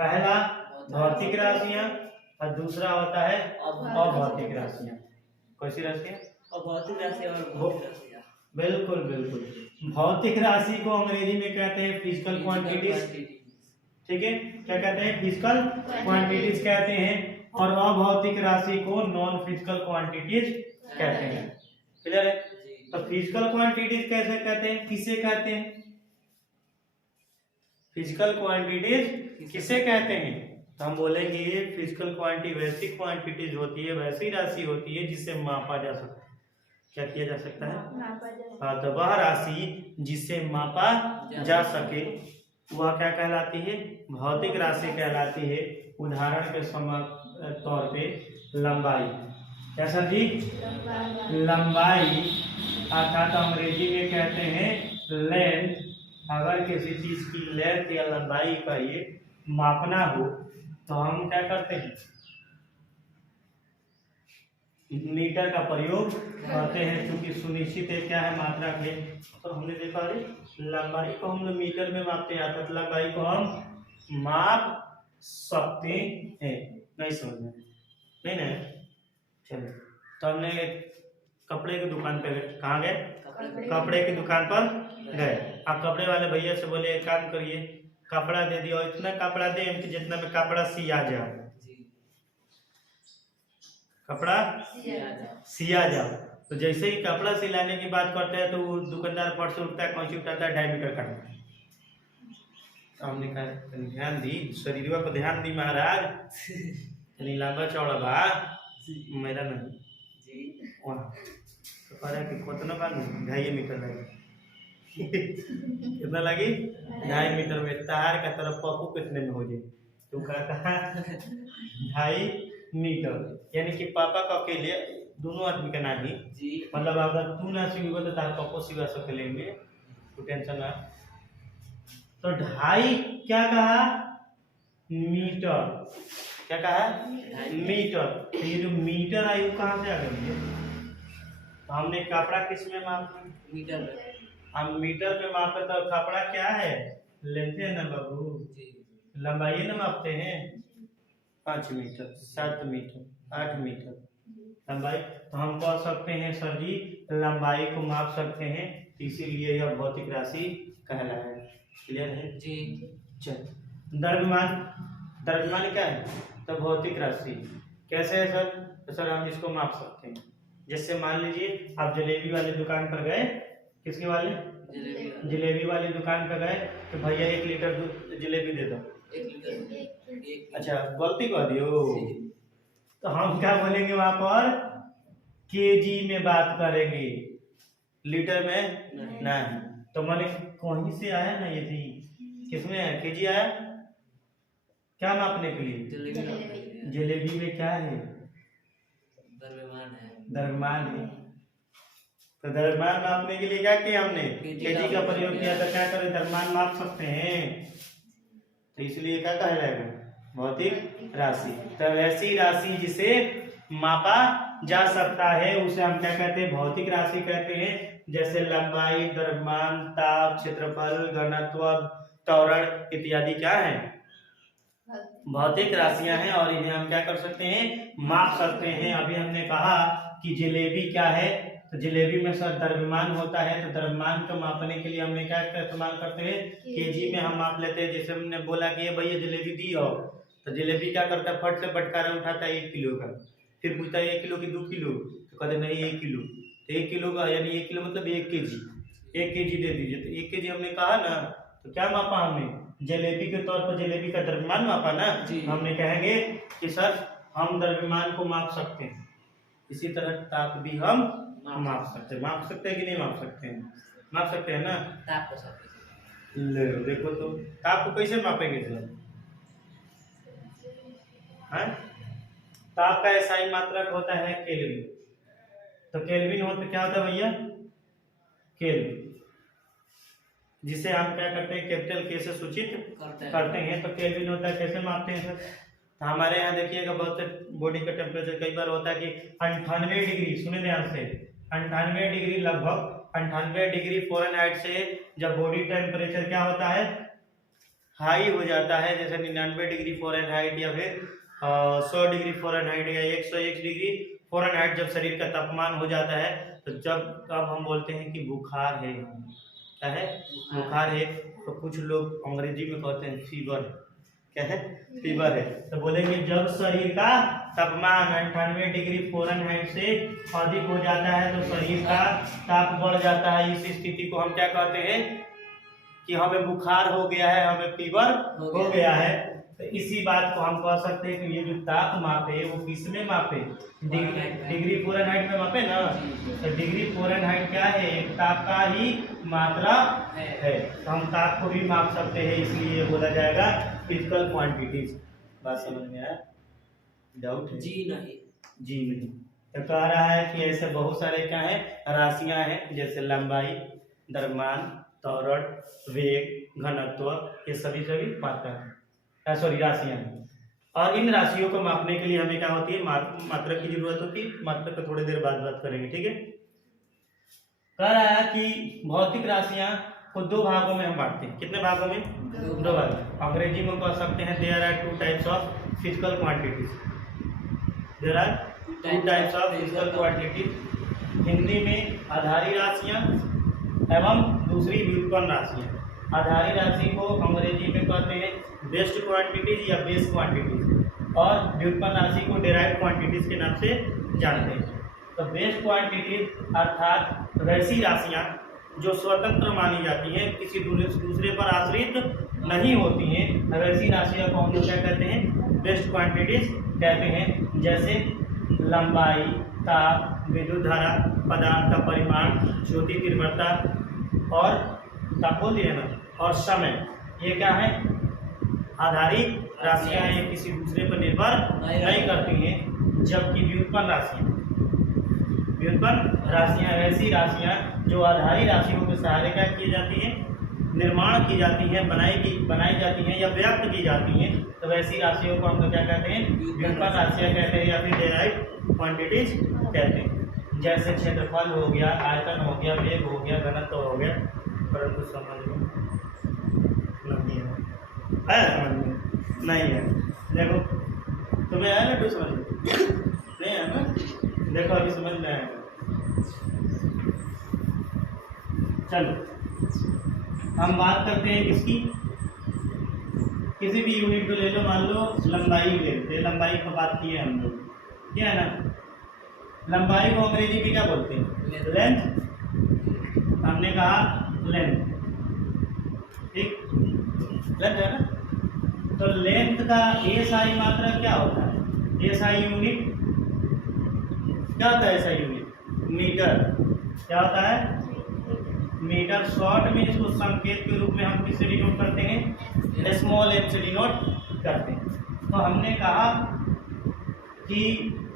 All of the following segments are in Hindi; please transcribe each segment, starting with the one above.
पहला भौतिक राशियां और दूसरा होता है अभौतिक राशियां। कौन सी राशियां? अभौतिक राशि और भौतिक राशियां। बिल्कुल बिल्कुल। भौतिक राशि को अंग्रेजी में कहते हैं फिजिकल क्वांटिटीज, ठीक है, क्या कहते हैं? फिजिकल क्वांटिटीज कहते हैं। और अभौतिक राशि को नॉन फिजिकल क्वांटिटीज कहते हैं। क्लियर है? तो फिजिकल क्वांटिटीज कैसे कहते हैं, किसे कहते हैं? फिजिकल क्वांटिटीज किसे कहते हैं? तो हम बोलेंगे फिजिकल क्वांटिटी वैसी क्वांटिटीज होती है, वैसी राशि होती है जिसे मापा जा सकता है। क्या किया जा सकता है? हाँ, तो वह राशि जिसे मापा जा सके वह क्या कहलाती है? भौतिक राशि कहलाती है। उदाहरण के तौर पे लंबाई। कैसा जी? लंबाई अर्थात अंग्रेजी में कहते हैं लेंथ। अगर किसी चीज की लेंथ या लंबाई का ये मापना हो तो हम क्या करते हैं? मीटर का प्रयोग करते हैं, क्योंकि सुनिश्चित है क्या है? मात्रा के। तो हमने देखा लंबाई को हम मीटर में मापते हैं, अर्थात लंबाई को हम माप सकते हैं। नहीं समझ में? नहीं ना? चलो, तो हमने कपड़े की दुकान पे गए। कहाँ गए? कपड़े की दुकान पर गए। आप कपड़े वाले भैया से बोले एक काम करिए, कपड़ा दे दियो, इतना कपड़ा दे कि जितना में कपड़ा सिया जाए। कपड़ा सिया जाओ। तो जैसे ही कपड़ा सिलाने की बात करते हैं तो वो दुकानदार फट से उठता है, कौन सी उठाता है? 2.5 मीटर काटता है। तो हमने कहा ध्यान दी, शरीर पर ध्यान दी महाराज, लंबा चौड़ा बा मेरा नहीं जी। तो कह रहा कि कितना बार 2.5 मीटर लगी। कितना लगी? 2.5 मीटर में। तार का तरफ पप्पू कितने में हो जाए? तो कहता 2.5 मीटर, यानी कि पापा का अकेले दोनों आदमी का नहीं जी। मतलब अगर तू ना सीखो तो तार पापा सिखा सके लेंगे, तो टेंशन ना। तो 2.5 क्या कहा? मीटर। क्या कहा? मीटर। ये जो मीटर आई वो कहाँ से आ गई? तो हमने कपड़ा किस में मापा? मीटर में। हम मीटर में मापे तो कपड़ा क्या है? लेंथ है ना बाबू, लंबाई ना मापते हैं। 5 मीटर, 7 मीटर, 8 मीटर लंबाई। तो हम कह सकते हैं सर जी लंबाई को माप सकते हैं, इसीलिए यह भौतिक राशि कहलाता है। क्लियर है जी? चल, द्रव्यमान। द्रव्यमान क्या है? तो भौतिक राशि। कैसे है सर? तो सर हम इसको माप सकते हैं। जैसे मान लीजिए आप जलेबी वाली दुकान पर गए। किसके वाले? जलेबी वाली दुकान पर गए तो भैया 1 लीटर दूध जलेबी दे दो। 1 लीटर। अच्छा, गलती कर दियो। तो हम क्या बोलेंगे वहां पर? केजी में बात करेंगे, लीटर में नहीं। तो मैंने कहीं से आया ना, ये थी किसमें आया? केजी आया। क्या मापने के लिए? जलेबी में क्या है? द्रव्यमान है। तो द्रव्यमान मापने के लिए क्या किया हमने? केजी का प्रयोग किया। तो क्या करें? द्रव्यमान माप सकते हैं, तो इसलिए क्या कहलाएगा? भौतिक राशि। तो ऐसी राशि जिसे मापा जा सकता है उसे हम क्या कहते हैं? भौतिक राशि कहते हैं। जैसे लंबाई, द्रव्यमान, ताप, क्षेत्रफल, घनत्व, त्वरण इत्यादि क्या है? भौतिक राशियां हैं और इन्हें हम क्या कर सकते हैं? माप सकते हैं। अभी हमने कहा कि जलेबी क्या है? तो जलेबी में सर द्रव्यमान होता है। तो द्रव्यमान को मापने के लिए हमने क्या इस्तेमाल करते हैं? केजी में हम माप लेते हैं। जैसे हमने बोला कि ये भैया जलेबी दी हो, तो जलेबी क्या करता है? फट से बटकारा उठाता है 1 किलो का, फिर पूछता है 1 किलो की 2 किलो? तो कहते नहीं 1 किलो। तो 1 किलो का यानी 1 किलो मतलब 1 केजी। 1 केजी दे दीजिए। तो 1 केजी हमने कहा ना, तो क्या मापा हमने? जलेबी के तौर पर जलेबी का द्रव्यमान मापा ना। हमने कहेंगे कि सर हम द्रव्यमान को माप सकते हैं। इसी तरह ताप भी हम माप सकते हैं। माप सकते हैं कि नहीं माप सकते हैं? माप सकते हैं ना। ताप को सकते ले देखो तो ताप को कैसे मापेंगे सर? ताप का एसआई मात्रक होता है केल्विन। तो केल्विन हो तो क्या होता है भैया? केल्विन, जिसे हम क्या करते हैं? कैपिटल के से सूचित करते हैं। तो केल्विन होता है। कैसे मापते हैं सर? तो हमारे यहाँ देखिएगा बहुत बॉडी का टेम्परेचर कई बार होता है कि 98 डिग्री, सुने ध्यान से, 98 डिग्री, लगभग 98 डिग्री फ़ारेनहाइट से जब बॉडी टेम्परेचर क्या होता है? हाई हो जाता है, जैसे 99 डिग्री फ़ारेनहाइट या फिर 100 डिग्री फ़ारेनहाइट या 101 डिग्री फ़ारेनहाइट जब शरीर का तापमान हो जाता है, तो तब हम बोलते हैं कि बुखार है। क्या है? बुखार है। तो कुछ लोग अंग्रेजी में कहते हैं फीवर। क्या है? फीवर है। तो बोलेंगे जब शरीर का तापमान 98 डिग्री फ़ारेनहाइट से अधिक हो जाता है तो शरीर का ताप बढ़ जाता है। इस स्थिति को हम क्या कहते हैं कि हमें बुखार हो गया है, हमें फीवर हो गया है। तो इसी बात को हम कह सकते हैं कि ये जो ताप मापे वो किस में मापे? डिग्री फ़ारेनहाइट में मापे ना। तो डिग्री फ़ारेनहाइट क्या है? एक ताप का ही मात्रा है। तो हम ताप को भी माप सकते हैं, इसलिए बोला जाएगा फिजिकल क्वांटिटीज। बात समझ में आया? डाउट है? जी नहीं। जी नहीं। तो कह रहा है कि ऐसे बहुत सारे क्या है राशियां हैं, जैसे लंबाई, द्रव्यमान, त्वरण, वेग, घनत्व, ये सभी मात्रा है, सॉरी राशियां हैं। और इन राशियों को मापने के लिए हमें क्या होती है? मात्रक की जरूरत होती है। मात्रक को थोड़ी देर बाद बात करेंगे, ठीक है। कह रहा है कि भौतिक राशियां को दो भागों में हम बांटते हैं। कितने भागों में? दो भाग। अंग्रेजी में कह सकते हैं there are two types of physical quantities. There are two types of physical quantities. Hindi में आधारी राशियां एवं दूसरी व्युत्पन्न राशियां। आधारी राशि को अंग्रेजी में कहते हैं बेस्ड क्वांटिटीज या बेस क्वांटिटीज, और व्युत्पन्न राशि को डेराइव्ड क्वांटिटीज के नाम से जानते हैं। तो बेस्ड क्वांटिटीज अर्थात वैसी राशियां जो स्वतंत्र मानी जाती हैं, किसी दूसरे पर आश्रित नहीं होती हैं, वैसी राशियों को हम लोग क्या कहते हैं? बेस्ड क्वांटिटीज कहते हैं। जैसे लंबाई, ताप, विद्युत धारा, पदार्थ का परिमाण, ज्योति तीव्रता और ताप बोल दिया ना, और समय, ये क्या है? आधारी राशियां हैं, किसी दूसरे पर निर्भर नहीं करती हैं। जबकि व्युत्पन्न राशियां ऐसी राशियां जो आधारी राशियों के सहारे क्या की जाती हैं? निर्माण की जाती हैं, बनाई जाती हैं या व्यक्त की जाती हैं। तो वैसी राशियों को हम लोग क्या कहते हैं? व्युत्पन्न राशियां कहते हैं या फिर डेराइव्ड क्वांटिटीज कहते हैं। जैसे क्षेत्रफल हो गया, आयतन हो गया, वेग हो गया, घनत्व हो गया। परंतु समझ में नहीं है, समझ में नहीं है। देखो तुम्हें आया ना, कुछ समझ में नहीं आया ना? देखो अभी समझ में आएगा। चलो हम बात करते हैं किसकी? किसी भी यूनिट को ले लो, मान लो लंबाई लेते हैं। लंबाई की बात की है हम लोग, क्या है ना? लंबाई को अंग्रेजी में क्या बोलते हैं? लेंथ। हमने कहा लेंथ, ठीक, लेंथ है ना। तो लेंथ का एसआई मात्रा क्या होता है? एसआई यूनिट क्या होता है? SI unit metre. क्या होता है? मीटर। शॉर्ट में इसको संकेत के रूप में हम किससे डिनोट करते हैं? स्मॉल एम से डिनोट करते हैं। तो हमने कहा कि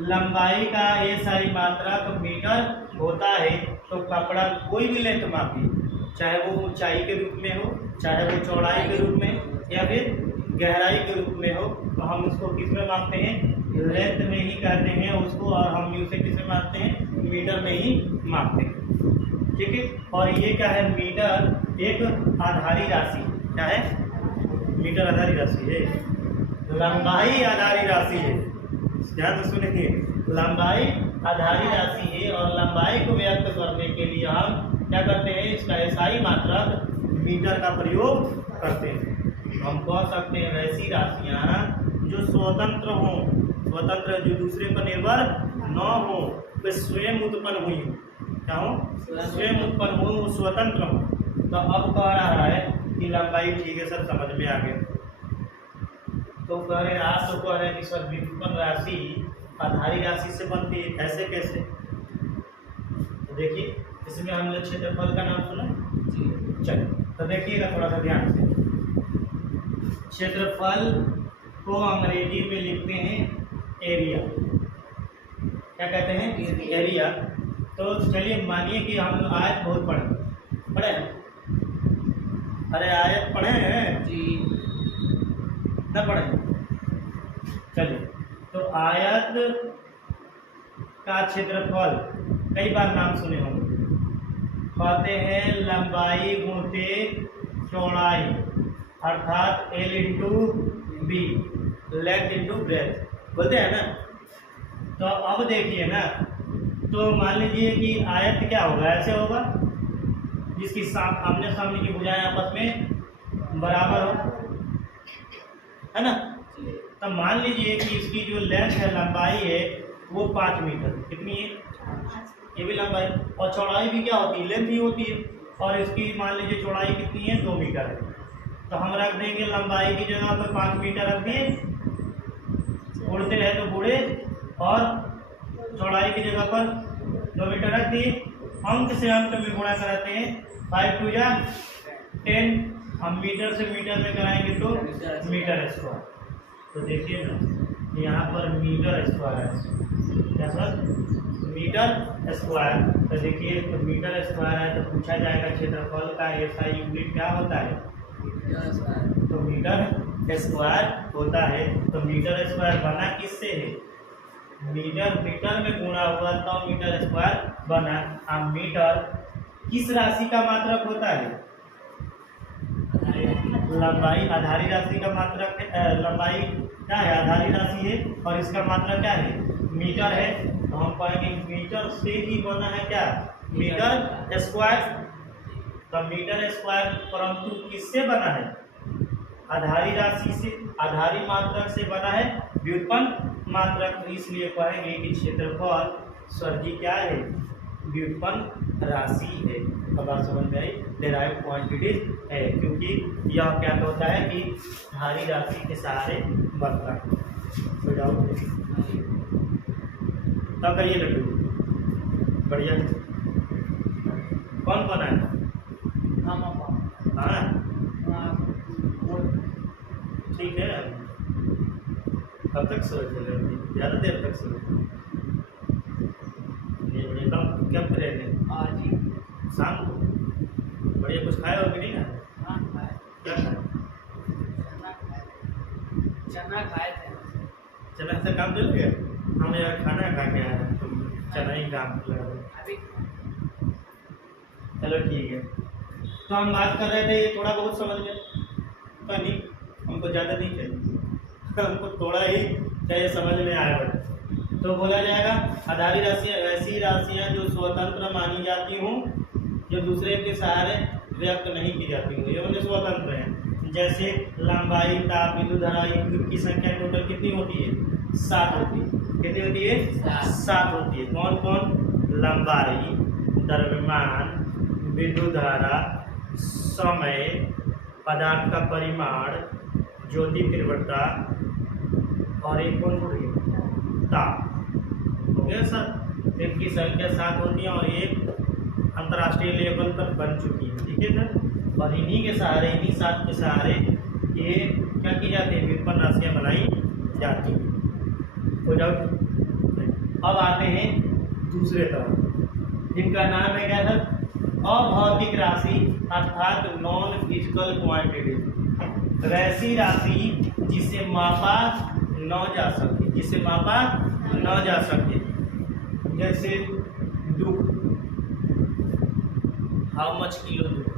लंबाई का एसआई मात्रक मीटर होता है। तो कपड़ा कोई भी लेंथ मापिए, चाहे वो ऊंचाई के रूप में हो, चाहे वो चौड़ाई के रूप में या फिर गहराई के रूप में हो, तो हम उसको किस में मापते हैं? लेंथ में ही कहते हैं उसको, और हम उसे किस में मापते हैं? मीटर में ही मापते हैं, ठीक है। और ये क्या है? मीटर एक आधारी राशि। क्या है? मीटर आधारी राशि है। लंबाई आधारी राशि है। ध्यान से सुनेंगे, लंबाई आधारी राशि है, और लंबाई को व्यक्त करने के लिए हम क्या करते हैं? इसका एसआई मात्रक मीटर का प्रयोग करते हैं। हम कह सकते हैं वैसी राशियां जो स्वतंत्र हों, स्वतंत्र जो दूसरे पर निर्भर न हो, वे स्वयं उत्पन्न हुई हो। क्या हो? स्वयं उत्पन्न हो, स्वतंत्र हो। तो अब कह रहा है कि लंबाई, ठीक है सर, समझ में आ गया। तो कह रहे आप तो कह रहे हैं कि सर व्युत्पन्न राशि आधारी राशि से बनती है, ऐसे कैसे? तो देखिए, इसमें हमने क्षेत्रफल का नाम सुना। चलिए तो देखिएगा थोड़ा सा ध्यान से। क्षेत्रफल को अंग्रेजी में लिखते हैं एरिया। क्या कहते हैं? एरिया। तो चलिए मानिए कि हम आयत बहुत पढ़े हैं। अरे आयत पढ़े हैं जी, न पढ़े? चलिए, तो आयत का क्षेत्रफल कई बार नाम सुने होंगे। कहते हैं लंबाई गुणित चौड़ाई। अर्थात L into B, length into breadth बोलते हैं ना। तो अब देखिए ना, तो मान लीजिए कि आयत क्या होगा, ऐसे होगा जिसकी आमने सामने की भुजाएं आपस में बराबर हो, है ना। तो मान लीजिए कि इसकी जो लेंथ है, लंबाई है वो 5 मीटर, कितनी है, ये भी लंबाई, और चौड़ाई भी क्या होती है, लेंथ ही होती है, और इसकी मान लीजिए चौड़ाई कितनी है, 2 मीटर है। तो हम रख देंगे लंबाई की जगह पर 5 मीटर रख दिए, उड़ते रहे तो बूढ़े, और चौड़ाई की जगह पर 2 मीटर रख दिए। अंक से अंक में गुणा कराते हैं, 5 2 जा 10, हम मीटर से मीटर में कराएंगे तो मीटर स्क्वायर। तो देखिए ना, यहाँ पर मीटर स्क्वायर है, क्या सर, मीटर स्क्वायर। तो देखिए, तो मीटर स्क्वायर है तो पूछा जाएगा क्षेत्रफल का ऐसा यूनिट क्या होता है, तो मीटर स्क्वायर होता है। तो मीटर स्क्वायर बना किससे है, मीटर मीटर में गुणा हुआ तो मीटर स्क्वायर बना। अब मीटर किस राशि का मात्रक होता है, लंबाई आधारी राशि का मात्रक है। लंबाई क्या है, आधारी राशि है, और इसका मात्रक क्या है, मीटर है। तो हम पाएंगे मीटर से ही बना है क्या, मीटर स्क्वायर। तो मीटर स्क्वायर परंतु किससे बना है, आधारी राशि से, आधारी मात्रक से बना है, व्युत्पन्न मात्रक। तो इसलिए कहेंगे कि क्षेत्रफल सर जी क्या है, व्युत्पन्न राशि है। अब बात समझ में आई, डेराइव क्वांटिटीज है, क्योंकि यह क्या होता है कि आधारी राशि के सहारे बनता है। तो जाओ तब करिए लड्डू, बढ़िया। कौन बना है, हाँ ठीक है। कब तक सोए थे, ज़्यादा देर तक सोए, ये कब कब करेंगे, आज ही शाम को। बढ़िया, कुछ खाए हो कि नहीं खाए, क्या खाए, चना खाए थे। चना से काम चल गया, हम यार खाना खा के आए हैं, तो चना ही काम लगा। अभी चलो ठीक है। तो हम बात कर रहे थे, ये थोड़ा बहुत समझ लें, तो नहीं हमको ज़्यादा नहीं चाहिए, हमको थोड़ा ही चाहिए, समझ में आया। तो बोला जाएगा आधारी राशियाँ ऐसी राशियाँ जो स्वतंत्र मानी जाती हूँ, जो दूसरे के सहारे व्यक्त नहीं की जाती हूँ, ये उन्हें स्वतंत्र हैं। जैसे लंबाई, ताप, विद्युत धारा की संख्या टोटल कितनी होती है, 7 होती है। कितनी होती है, 7 होती है। कौन कौन, लंबाई, द्रव्यमान, विद्युत धारा, समय, पदार्थ का परिमाण, ज्योति तीव्रता, और एक कौन हो रही है, ताप। हो गया सर, एक की संख्या 7 होती है, और एक अंतर्राष्ट्रीय लेवल पर बन चुकी है, ठीक है सर। और इन्हीं के सहारे, इन्हीं 7 के सहारे ये क्या की जाती है, व्युत्पन्न राशियाँ बनाई जाती हैं। हो जाओ। अब आते हैं दूसरे तरफ, जिनका नाम है क्या सर, अभौतिक राशि, अर्थात नॉन फिजिकल क्वांटिटी। वैसी राशि जिसे मापा न जा सके, जिसे मापा न जा सके, जैसे दुख, हाउ मच किलो दुख,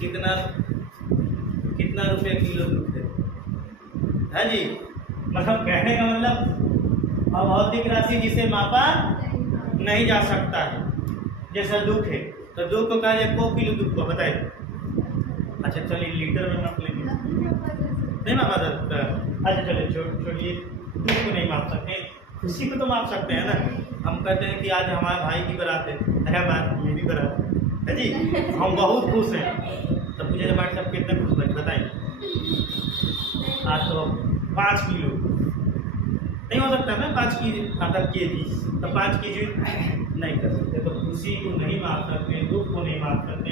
कितना कितना रुपये किलो दुख है जी। मतलब कहने का मतलब अभौतिक राशि जिसे मापा नहीं जा सकता है, जैसा दुख है, तो दुख को कहा जाए, को किलो दुख को बताइए। अच्छा चलिए, लीटर में माप लेंगे, नहीं मापा सकता। अच्छा चलिए छोड़िए, दुख को नहीं माप सकते, खुशी को तो माप सकते हैं ना। हम कहते हैं कि आज हमारे भाई की बारात है, अरे बात ये भी बारात है जी, हम बहुत खुश हैं। तो पूछे भाई साहब कितने खुश बने बताइए, आज तो 5 किलो नहीं हो सकता ना, 5 के जी, तो 5 के जी नहीं कर सकते। तो खुशी को नहीं माप सकते, दुख को नहीं माप सकते,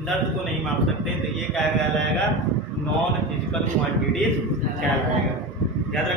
दर्द को नहीं माप सकते। तो ये क्या कहलाएगा, नॉन फिजिकल क्वांटिटीज कहलाएगा। याद रख